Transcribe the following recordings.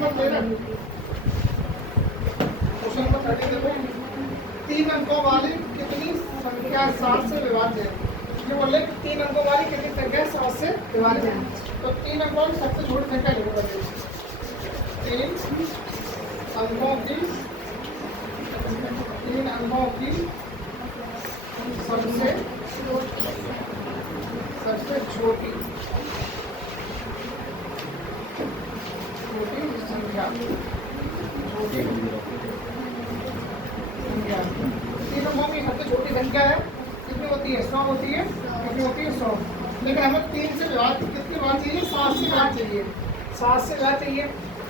मत लेना। Question number 30 देखो, 3 अंकों वाली कितनी संख्या 7 से विभाज्य है। ये बोले 3 अंकों वाली कितनी संख्या 7 से विभाज्य है। तो 3 अंकों की सबसे छोटी संख्या लिखो। 3 अंकों की सबसे छोटी संख्या। 3 अंकों की सबसे छोटी संख्या है, कितनी होती है? 100 होती है। कितनी होती है? 100। लेकिन हमें 3 से विभाज्य कितनी बार चाहिए? 7 से विभाज्य चाहिए। 7 से विभाज्य चाहिए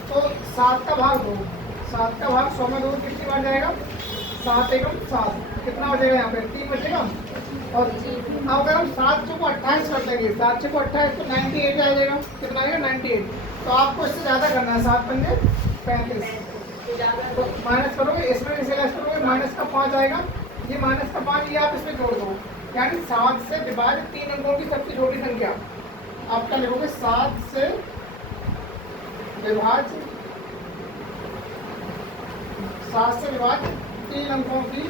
तो 7 का भाग 2। 7 का भाग 100 में 2 कितनी बार जाएगा? 7 एकम 7। कितना बचेगा यहाँ पे? 3 बचेगा। और अब अगर हम 7 को 28 कर देंगे, 7 को 28 तो 98 आ जाएगा। कितना आएगा? 98। तो आपको इससे ज़्यादा करना है। 7 पंजे 35। तो माइनस करोगे, इसमें इसे लेस करोगे, माइनस का 5 आएगा। ये माइनस का 5 ये आप इसमें जोड़ दो, यानी 7 से विभाज्य 3 अंकों की सबसे छोटी संख्या। आप क्या लिखोगे? 7 से विभाज्य 3 अंकों की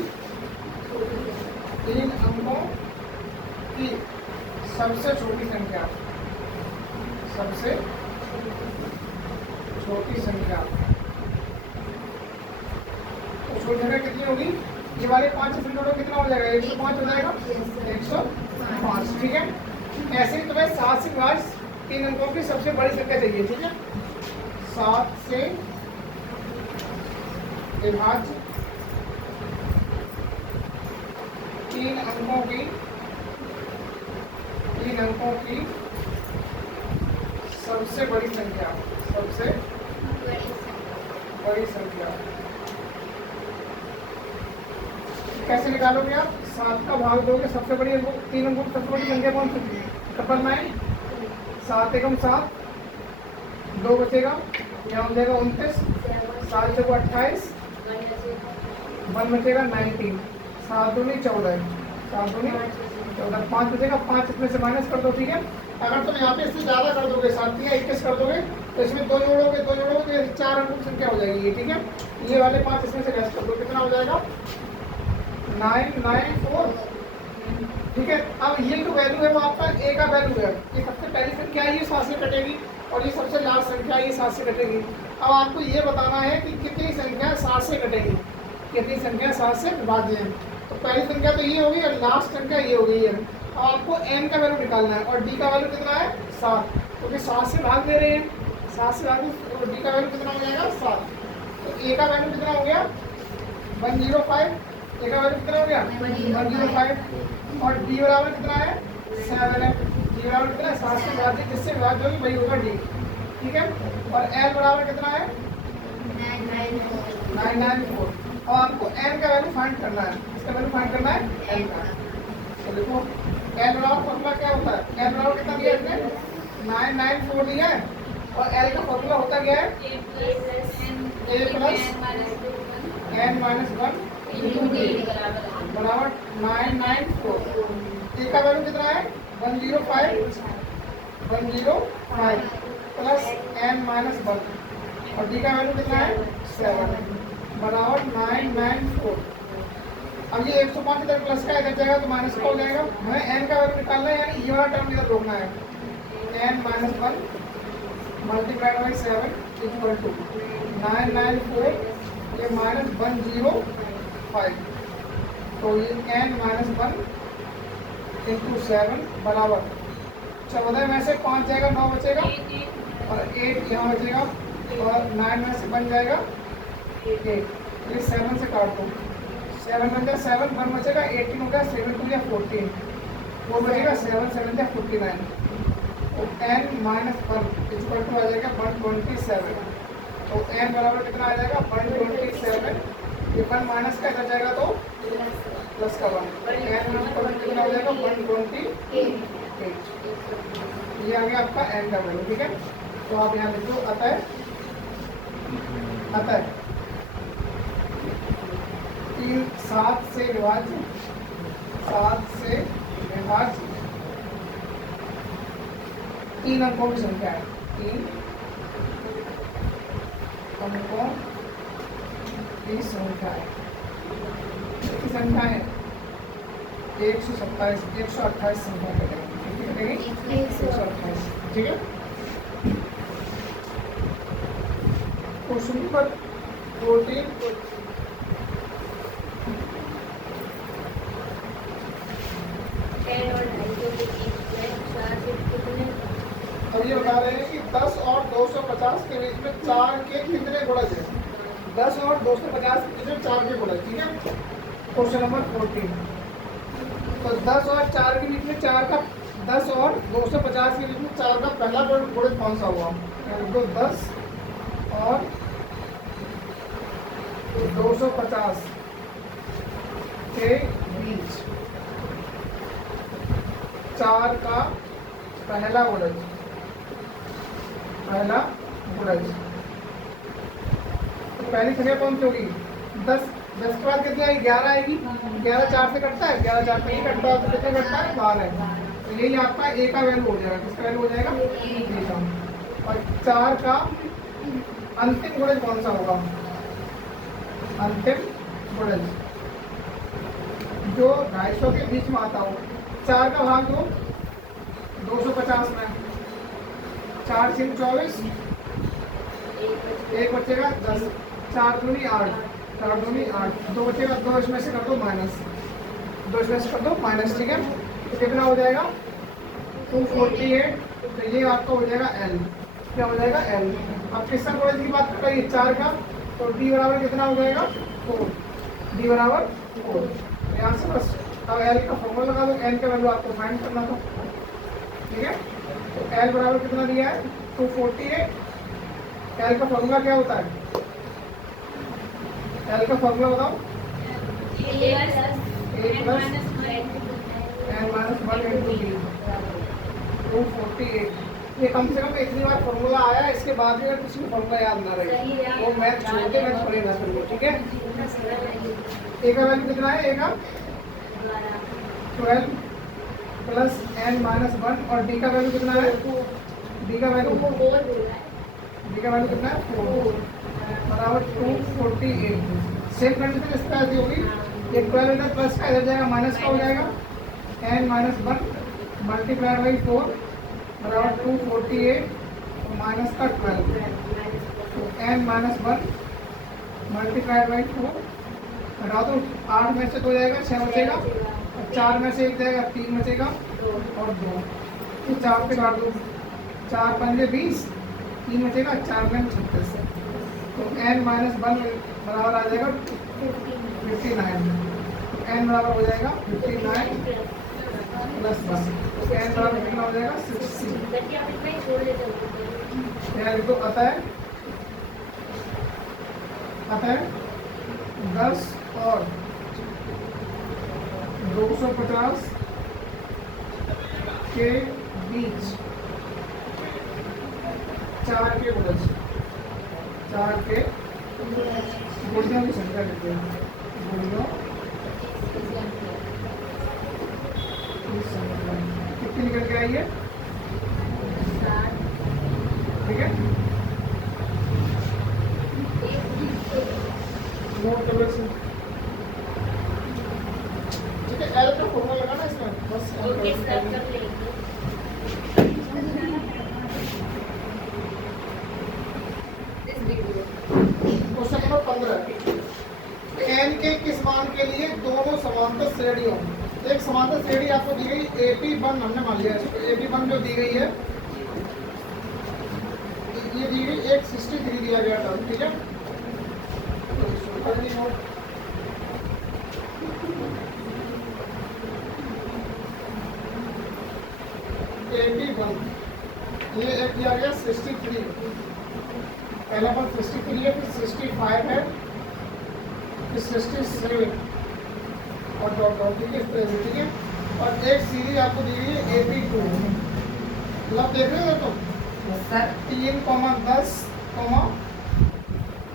सबसे छोटी संख्या। सबसे छोटी संख्या तो छोटी संख्या कितनी होगी? ये वाले 5 से जोड़ो, कितना हो जाएगा? 105 हो जाएगा। 105। ठीक है। ऐसे ही तुम्हें 7 से विभाज्य 3 अंकों की सबसे बड़ी संख्या चाहिए। ठीक है। 7 से विभाज्य 3 अंकों की सबसे बड़ी संख्या। सबसे बड़ी संख्या कैसे निकालोगे आप? 7 का भाग दोगे, सबसे बड़ी 3 अंकों की सबसे बड़ी संख्या कौन सी है? 999। 7 एकम 7, 2 बचेगा, यहाँ हो जाएगा 29। 7 से 28, 1 बचेगा 19। 7 दूनी 14, 7 दूनी 14, 5 बचेगा। 5 इसमें से माइनस कर दो। ठीक है। अगर तुम यहाँ पे इससे ज़्यादा कर दोगे, 7 या 21 कर दोगे, तो इसमें 2 जोड़ोगे तो 4 अंकों की संख्या हो जाएगी। ठीक है। ये वाले 5 इसमें से लेस कर दो, कितना हो जाएगा? 994। ठीक है। अब ये जो वैल्यू है वो आपका ए का वैल्यू है। ये सबसे पहली संख्या है, ये 7 से कटेगी, और ये सबसे लास्ट संख्या ये 7 से कटेगी। अब आपको ये बताना है कि कितनी संख्या 7 से कटेगी, कितनी संख्या 7 से विभाज्य है। तो पहली संख्या तो ये होगी और लास्ट संख्या ये होगी। अब आपको n का वैल्यू निकालना है, और d का वैल्यू कितना है? 7, क्योंकि 7 से भाग दे रहे हैं। 7 से भाग, तो d का वैल्यू कितना हो जाएगा? 7। तो a का वैल्यू कितना हो गया? 105। a का वैल्यू कितना हो गया? 105। और d बराबर कितना है? 7 है। d बराबर कितना है? 7 से विभाज्य जिससे विभाज्य होगी वही होगा d। ठीक है। और l बराबर कितना है? 994। और आपको n का वैल्यू फाइंड करना है। इसका वैल्यू फाइंड करना है n का। तो देखो n बराबर फॉर्मूला क्या होता है? n बराबर कितना दिया इसने? 994 दिया है। और l का फॉर्मूला होता क्या है? a प्लस n माइनस 1 बराबर 994। a का वैल्यू कितना है? 105 प्लस n माइनस 1, और d का वैल्यू कितना है? 7 बराबर 994। अब ये 105 इधर प्लस का इधर जाएगा तो माइनस का हो जाएगा। हमें n का वैल्यू निकालना है, यानी ये वाला टर्म इधर रोकना है। n minus 1 multiplied by 7 equal to 994, ये माइनस 105। तो ये n माइनस 1 इंटू 7 बराबर 14 में से 5 जाएगा, 9 बचेगा, और 8 यहाँ बचेगा, और 9 में से बन जाएगा 8। ये 7 से काट दो, 7 बन जाए 7, 1 बचेगा, 18 हो गया, 7 2 या 14, वो बचेगा 7 7 या 49। तो n माइनस 1 इक्वल टू आ जाएगा 127। तो n बराबर कितना आ जाएगा? 127। ये 1 माइनस का इधर जाएगा तो प्लस का 1, n कितना हो जाएगा? 128। ये आ गया आपका n का वैल्यू। ठीक है। तो आप यहाँ लिख दो अतः 7 से विभाज्य 3 अंकों की संख्या है। 3 अंकों की संख्या है, कितनी संख्या है 127 128 संख्या करेंगे, 128, ठीक है। क्वेश्चन नंबर 14 अब ये बता रहे हैं कि 10 और 250 के बीच में 4 के कितने गुणज हैं। 10 और 250 के बीच में 4 के गुणज, ठीक है। क्वेश्चन नंबर 14, तो 10 और 4 के बीच में 4 का 10 और 250 के बीच में 4 का पहला गुणज कौन सा हुआ। तो 10 और 250 के बीच 4 का पहला गुणज, पहला गुणज, तो पहली संख्या कौन सी होगी 10 के बाद कितनी आएगी 11 आएगी। 11 4 से कटता है, 11 4 से नहीं कटता तो कितने कटता है 12। तो यही आपका ए का वैल्यू हो जाएगा, किसका वैल्यू हो जाएगा ए का। और 4 का अंतिम गुणज कौन सा होगा, अंतिम गुणज जो 250 के बीच में आता हो। 4 का भाग दो 250 में, 4 से 24, एक बचेगा 10, 4 दूनी 8, 4 दूनी 8, 2 बचेगा, 2 इसमें से कर दो माइनस, 2 इसमें से कर दो माइनस, ठीक है। तो कितना हो जाएगा 248। तो ये आपका हो जाएगा एल, क्या हो जाएगा एल। अब किसका गुणज की बात कर रही है 4 का, तो डी बराबर कितना हो जाएगा 4, डी बराबर 4। यहाँ से बस अब एल का फॉर्मूला लगा दो, एल का वैल्यू आपको फाइंड करना था, ठीक है। तो एल बराबर कितना दिया है 248। एल का फॉर्मूला क्या होता है, एल का फॉर्मूला बताओ, a plus n-1 into D, 248। ये कम से कम इतनी बार फॉर्मूला आया है, इसके बाद भी अगर किसी को फॉर्मूला याद ना रहे वो मैथ छोड़ के मैथ पढ़ेगा फिर, ठीक है। ए का वैल्यू कितना है, ए का 12 प्लस n-1 और डी का वैल्यू कितना है, डी का वैल्यू कितना है 4 बराबर 248। सेम कंडीशन इस तरह से होगी, ये 12 इधर प्लस का इधर जाएगा माइनस का हो जाएगा, n-1 मल्टीप्लाइड बाई 4 बराबर 248 और माइनस का 12, तो n-1 मल्टीप्लाइड बाई 4 हटा दो, 8 में से 2 जाएगा 6 बचेगा, और 4 में से 1 जाएगा 3 बचेगा और 2, तो 4 पे काट दो, 4 पंजे 20, 3 बचेगा, 4 में 36, तो n-1 बराबर आ जाएगा 59, तो n बराबर हो जाएगा 59 प्लस 1, तो n बराबर कितना हो जाएगा 60। तो आता है 10 और 250 के बीच 4 के गुणज, 4 के गुणजों की संख्या लेते हैं, गुणजों की संख्या कितनी निकल के आई है, ठीक है। नोट कर लो इसे, ठीक है। एल का फॉर्मूला लगाना इसमें बस, क्वेश्चन नंबर 15, एन के किस मान के लिए दोनों समांतर श्रेणियों, एक समांतर श्रेणी आपको दी गई AP1, हमने मान लिया इसको AP1 जो दी गई है, ये दी गई 163 दिया गया था, ठीक है। AP1 ये एक दिया गया 63, पहला पर 63 है, फिर 65 है, फिर 67 और डॉट डॉट, ठीक है, इस तरह से, ठीक है। और एक सीरीज आपको दी गई है AP2, मतलब देख रहे हो तुम 3, 10,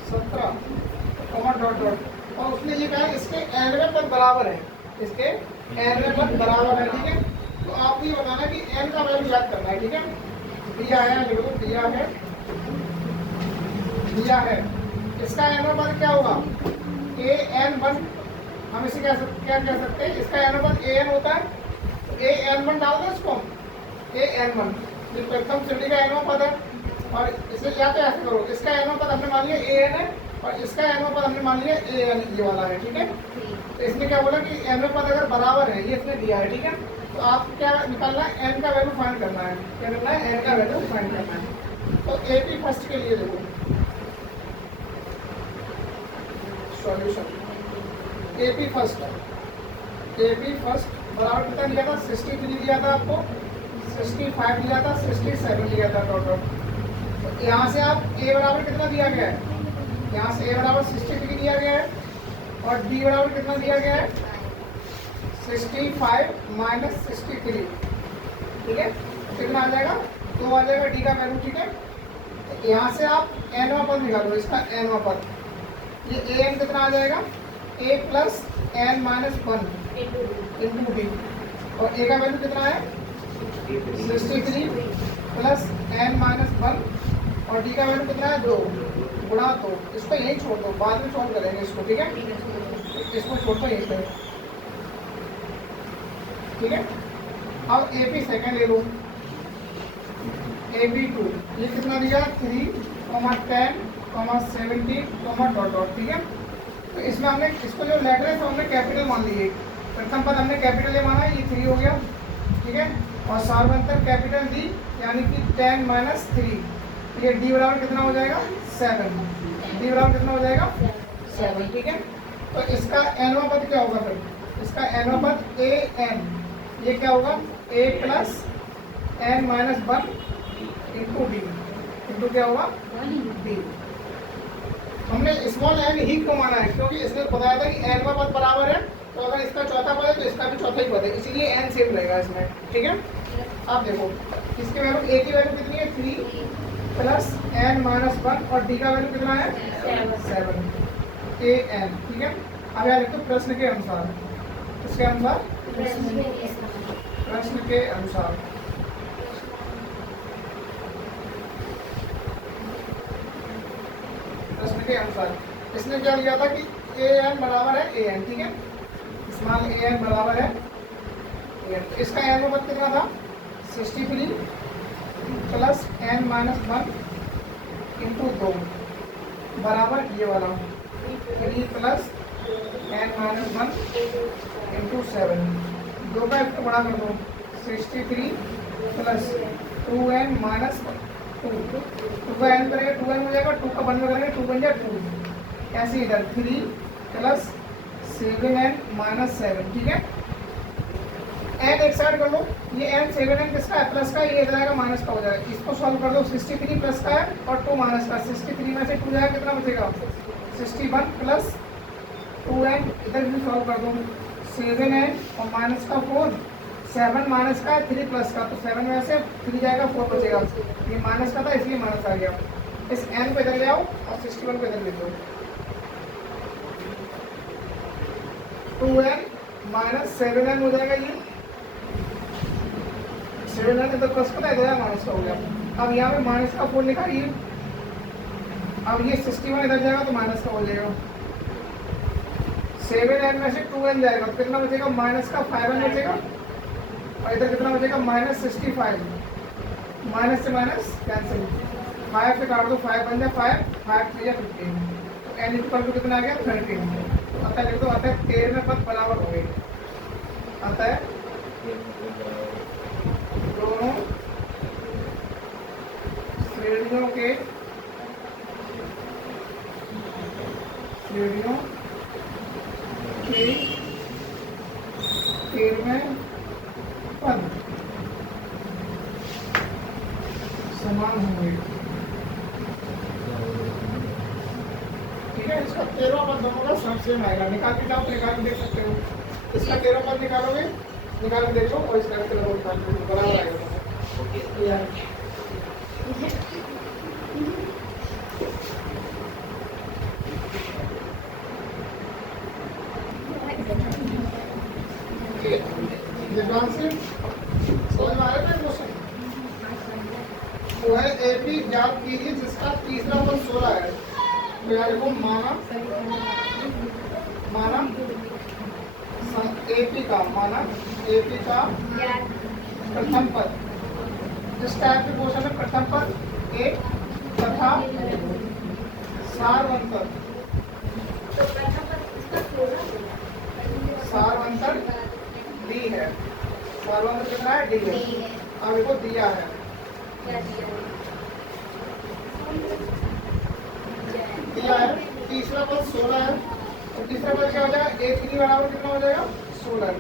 17 डॉट डॉट, और उसने ये कहा इसके एन पर बराबर है, इसके एन पर बराबर है, ठीक है। तो आपको ये बताना कि एन का वैल्यू याद करना है, ठीक है। दिया है, लिखो दिया है इसका एन पद क्या होगा, ए एन वन, हम इसे क्या कह सकते हैं, इसका एन पद ए एन होता है, तो ए एन वन डाल दो इसको, ए एन वन ये प्रथम श्रेणी का एन पद है, और इसे या तो ऐसे करो, इसका एन पद हमने मान लिया ए एन है, और इसका एन पद हमने मान लिया ए एन ये वाला है, ठीक है। तो इसने क्या बोला कि एन पद अगर बराबर है, ये इसने दिया है, ठीक है। तो आपको क्या निकालना है, एन का वैल्यू फाइंड करना है, क्या करना है, एन का वैल्यू फाइंड करना है। तो ए पी फर्स्ट के लिए देखो सॉल्यूशन, ए पी फर्स्ट बराबर कितना दिया था, 63 दिया था आपको, 65 दिया था, 67 दिया था टोटल। तो यहाँ से आप ए बराबर कितना दिया गया है, यहाँ से ए बराबर 63 दिया गया है, और डी बराबर कितना दिया गया है, 65 माइनस 63, ठीक है। कितना आ जाएगा, 2 आ जाएगा डी का वैल्यू, ठीक है। तो यहाँ से आप एनवा पद निकालो, इसका एनवा पद, ये ए एन कितना आ जाएगा, A plus N minus 1 into D, और ए का वैल्यू कितना है 63 प्लस एन माइनस 1, और डी का वैल्यू कितना है 2 गुणा 2। इसको यही छोड़ दो, बाद में सॉल्व करेंगे इसको, ठीक है। इसको छोड़ दो यहीं पे, ठीक है। अब ए पी सेकेंड ले लो, ए बी 2, ये कितना दिया 3, 10, 17, डॉट डॉट, ठीक है। तो इसमें हमने इसको जो लेटर है तो हमने कैपिटल मान लिए, प्रथम पद हमने कैपिटल ए माना, ये 3 हो गया, ठीक है। और सार्वंतर कैपिटल डी यानी कि 10 माइनस 3, ये डी बराबर कितना हो जाएगा 7, डी बराबर कितना हो जाएगा 7, ठीक है। तो इसका एनवा पद क्या होगा फिर, इसका एनवा पद ए एन, ये क्या होगा a plus N minus 1 into d, into क्या होगा डी। हमने स्मॉल एन ही को माना है क्योंकि इसने बताया था कि एन का पद बराबर है, तो अगर इसका चौथा पद है तो इसका भी चौथा ही पद है, इसीलिए एन सेम रहेगा इसमें, ठीक है। अब देखो इसके वैल्यू ए की वैल्यू कितनी है 3 प्लस एन माइनस 1, और डी का वैल्यू कितना है 7 ए एन, ठीक है। अब यहाँ लिखो प्रश्न के अनुसार, इसके अनुसार, प्रश्न के अनुसार, प्रश्न के अनुसार इसने क्या लिया था कि ए एन बराबर है ए एन, ठीक है। स्मॉल ए एन बराबर है ए एन, इसका एन पद कितना था 63 प्लस एन माइनस 1 इंटू 2 बराबर ये वाला 3 प्लस एन माइनस 1 इंटू 7, 2 का एक बड़ा कर दो, 63 प्लस 2n माइनस 2 का एन करेंगे 2n हो जाएगा, 2 का बंद करेंगे 2 बन जाए 2, ऐसे इधर 3 प्लस 7n माइनस 7, ठीक है। एन एक साइड कर लो, ये एन 7n किसका है प्लस का, ये इधर आएगा माइनस का हो जाएगा, इसको सॉल्व कर दो, 63 प्लस का है और 2 माइनस का, 63 में से 2 जाएगा कितना बचेगा 61 प्लस 2n, इधर भी सॉल्व कर दो, 7n और माइनस का 4, 7 माइनस का 3 प्लस का, तो 7 में से 3 जाएगा 4 बचेगा, ये माइनस का था इसलिए माइनस आ गया। इस n को इधर ले आओ और 61 को इधर ले दो, 2n माइनस 7n हो जाएगा, ये 7n इधर प्लस का था, इधर माइनस का हो गया। अब यहाँ पे माइनस का 4 लिखा, ये अब ये 61 इधर जाएगा तो माइनस का हो जाएगा, 7n में से 2n जाएगा तो कितना बचेगा माइनस का 5n बचेगा, और इधर कितना बचेगा माइनस 65, माइनस से माइनस कैंसिल, 5 से काट दो 5 बन जाए 5 3 या 15, तो n इक्वल टू कितना आ गया 13, अतः लिख दो, अतः 13 में पद बराबर हो गए, अतः दोनों श्रेणियों के पद समान होंगे, ठीक है। इसका 13वां पद दोनों का सेम आएगा, निकाल के जाओ, निकाल के देख सकते हो, इसका 13वां पद निकालोगे, निकाल के देखो, और इसका 13वां पद बराबर आएगा, समझ में आ रहा है क्वेश्चन, वो है एपी ज्ञात कीजिए जिसका तीसरा पद 16 है, तो यहाँ देखो माना एपी का प्रथम पद, इस टाइप के क्वेश्चन में प्रथम पद ए तथा सारवंतर डी है। सारवंतर कितना है? डी है। अब देखो दिया है, तीसरा पद 16 है। और तीसरा पद क्या हो जाएगा? A3 बराबर कितना हो जाएगा? 16।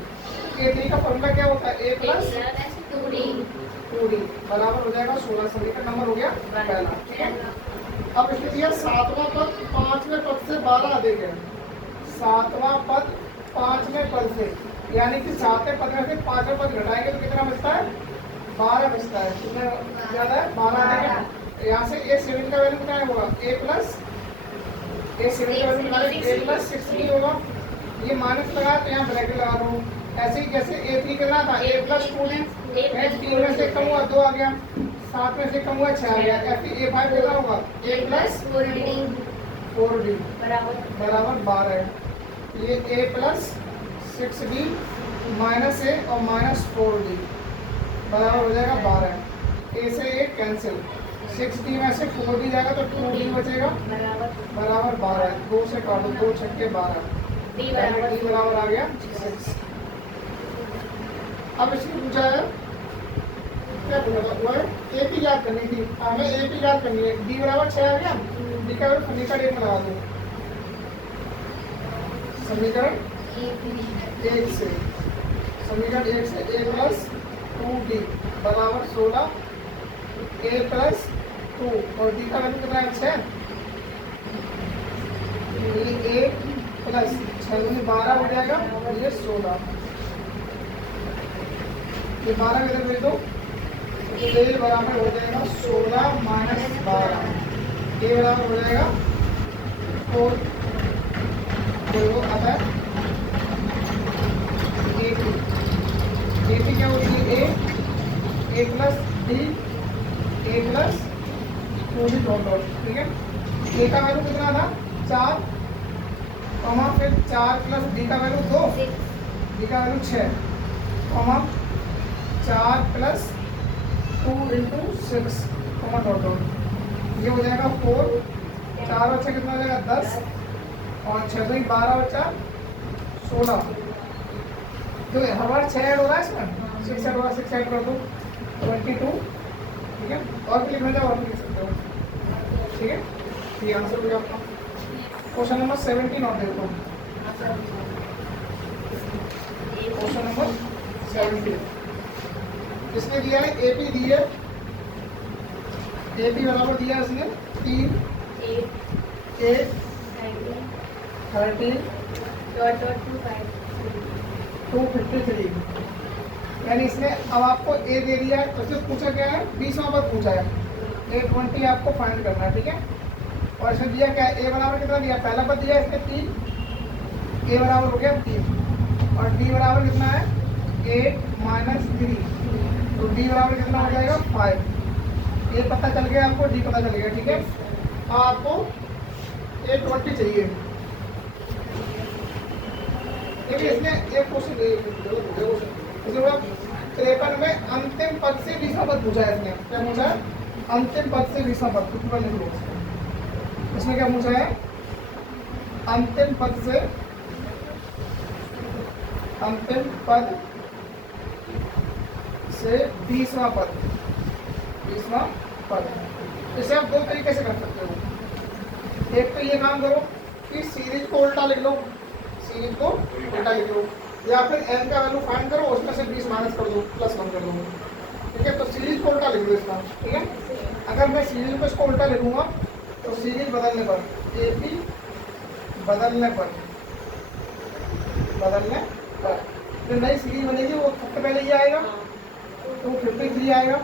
A3 का फॉर्मूला क्या होता है? A प्लस 2D बराबर हो जाएगा 16। समीकरण नंबर हो गया पहला, ठीक है। अब इसमें दिया सातवां पद 5वें पद से 12 अधिक है। सातवां पद 5वें पद से, यानी कि 7वें पद में से 5वें पद घटाएंगे तो कितना बचता है? 12 बचता है। कितना ज्यादा है? 12 आएगा। यहाँ से A7 का वैल्यू कितना होगा? A प्लस A+6 होगा। ये माइनस लगा तो यहाँ ब्रैकेट लगा रहा हूँ। ऐसे ही जैसे A3 करना था, A+2D, 3 में से कम हुआ 2 आ गया, 7 में से कम हुआ 6 आ गया। ऐसे A5 कितना होगा? A+4D बराबर 12 है। ये A+6D माइनस A और -4D बराबर हो जाएगा 12। A से A कैंसिल, 6D में से 4D जाएगा तो 2D बचेगा बराबर 12। 2 से काटो, 2 छक्के 12, D बराबर आ गया 6। अब इसमें पूछा है क्या पूछा था? वो AP याद करनी थी, हमें AP याद करनी है। D बराबर 6 आ गया। D का समीकरण 1 लगा दो। समीकरण 1 से A+2D बराबर 16, A+2 और D का वैल्यू कितना है? 6। ये A+6 12 हो जाएगा और ये 16। ये 12 इधर भेज दो, A बराबर हो जाएगा 16 माइनस 12। A बराबर हो जाएगा 4। तो अब है AP क्या होगी? A+D A+2D डॉट, ठीक है। A का वैल्यू कितना था? 4, फिर 4 प्लस D का वैल्यू 2, D का वैल्यू 6, 4 प्लस 2 इंटू 6, डॉट। ये हो जाएगा 4, 4 बच्चा कितना हो जाएगा? 10 और 6 तो 12 बच्चा 16। तो हर बार 6 ऐड हो रहा है इसमें, 6 ऐड हो रहा है, 6 ऐड कर दो 22, ठीक है। और भी लिखना चाहो और भी लिख सकते हो, ठीक है। ये आंसर हो गया आपका। क्वेश्चन नंबर 17 और देखो, क्वेश्चन नंबर 17 इसने दिया है AP दी है, AP बराबर दिया है इसने 3 8 13 253, यानी इसने अब आपको A दे दिया है। तो इससे पूछा क्या है? 20वां पद पूछा है। A20 आपको फाइंड करना है, ठीक है। और इसमें दिया क्या है? A बराबर कितना दिया? पहला पद दिया है इसने 3, A बराबर हो गया 3 और D बराबर कितना है? 8 माइनस 3, तो D बराबर कितना हो जाएगा? 5। A पता चल गया आपको, D पता चल गया, ठीक है। आपको A20 चाहिए। इसने एक क्वेश्चन 53 में अंतिम पद से 20वां पद पूछा है। इसने क्या पूछा है? अंतिम पद से 20वां पद। कुछ लिख लो। इसमें क्या पूछा है? अंतिम पद से 20वां पद। इसे आप 2 तरीके से कर सकते हो। एक तो ये काम करो कि सीरीज को उल्टा लिख लो, या फिर n का वैल्यू फाइंड करो, उसमें से 20 माइनस कर दो, प्लस 1 कर दो, ठीक है। तो सीरीज को उल्टा लिख लो इसका, ठीक है। अगर मैं सीरीज को इसको उल्टा लिखूंगा तो सीरीज बदलने पर AP बदलने पर फिर नई सीरीज बनेगी, वो सबसे पहले ये आएगा, तो 53 आएगा।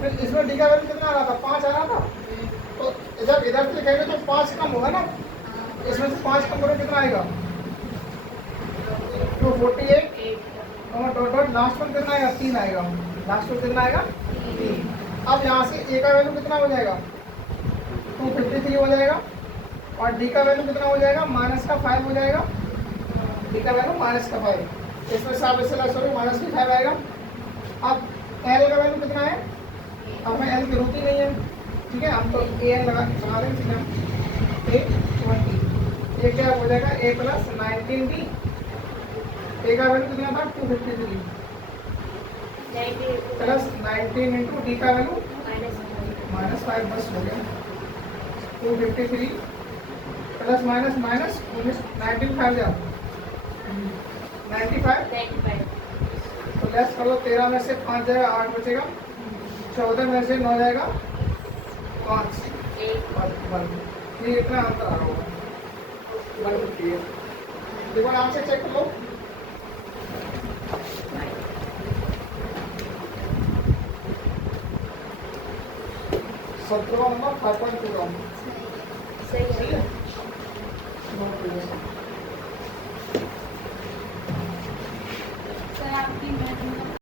फिर इसमें D का वैल्यू कितना आ रहा था? 5 आ रहा था। तो जब इधर से लिखेंगे तो 5 कम होगा ना, इसमें से 5 कम करो, कितना आएगा? 248 और लास्ट में कितना आएगा? 3 आएगा। लास्ट में कितना आएगा? 3। अब यहाँ से A का वैल्यू कितना हो जाएगा? 253 हो जाएगा और डी का वैल्यू कितना हो जाएगा, माइनस का 5 हो जाएगा। डी का वैल्यू माइनस का 5, इसमें सब इससे लेस हो गया, माइनस की 5 आएगा। अब एल का वैल्यू कितना है, अब हमें एल की जरूरत ही नहीं है, ठीक है, हम तो ए एन लगा के बना देंगे सीधा। ए 20, ये क्या हो जाएगा, ए प्लस 19 डी। ए का वैल्यू कितना था 253 प्लस 19 इंटू डी का वैल्यू माइनस 5, बस हो गया। 253 प्लस माइनस माइनस 95 जाओ 95, तो लेस कर लो, 13 में से 5 जाएगा 8 बचेगा, 14 में से 9 जाएगा 5, ये इतना अंतर आ रहा होगा 150। देखो नाम से चेक कर लो, सत्रह नंबर 5.2 सही है। सर आप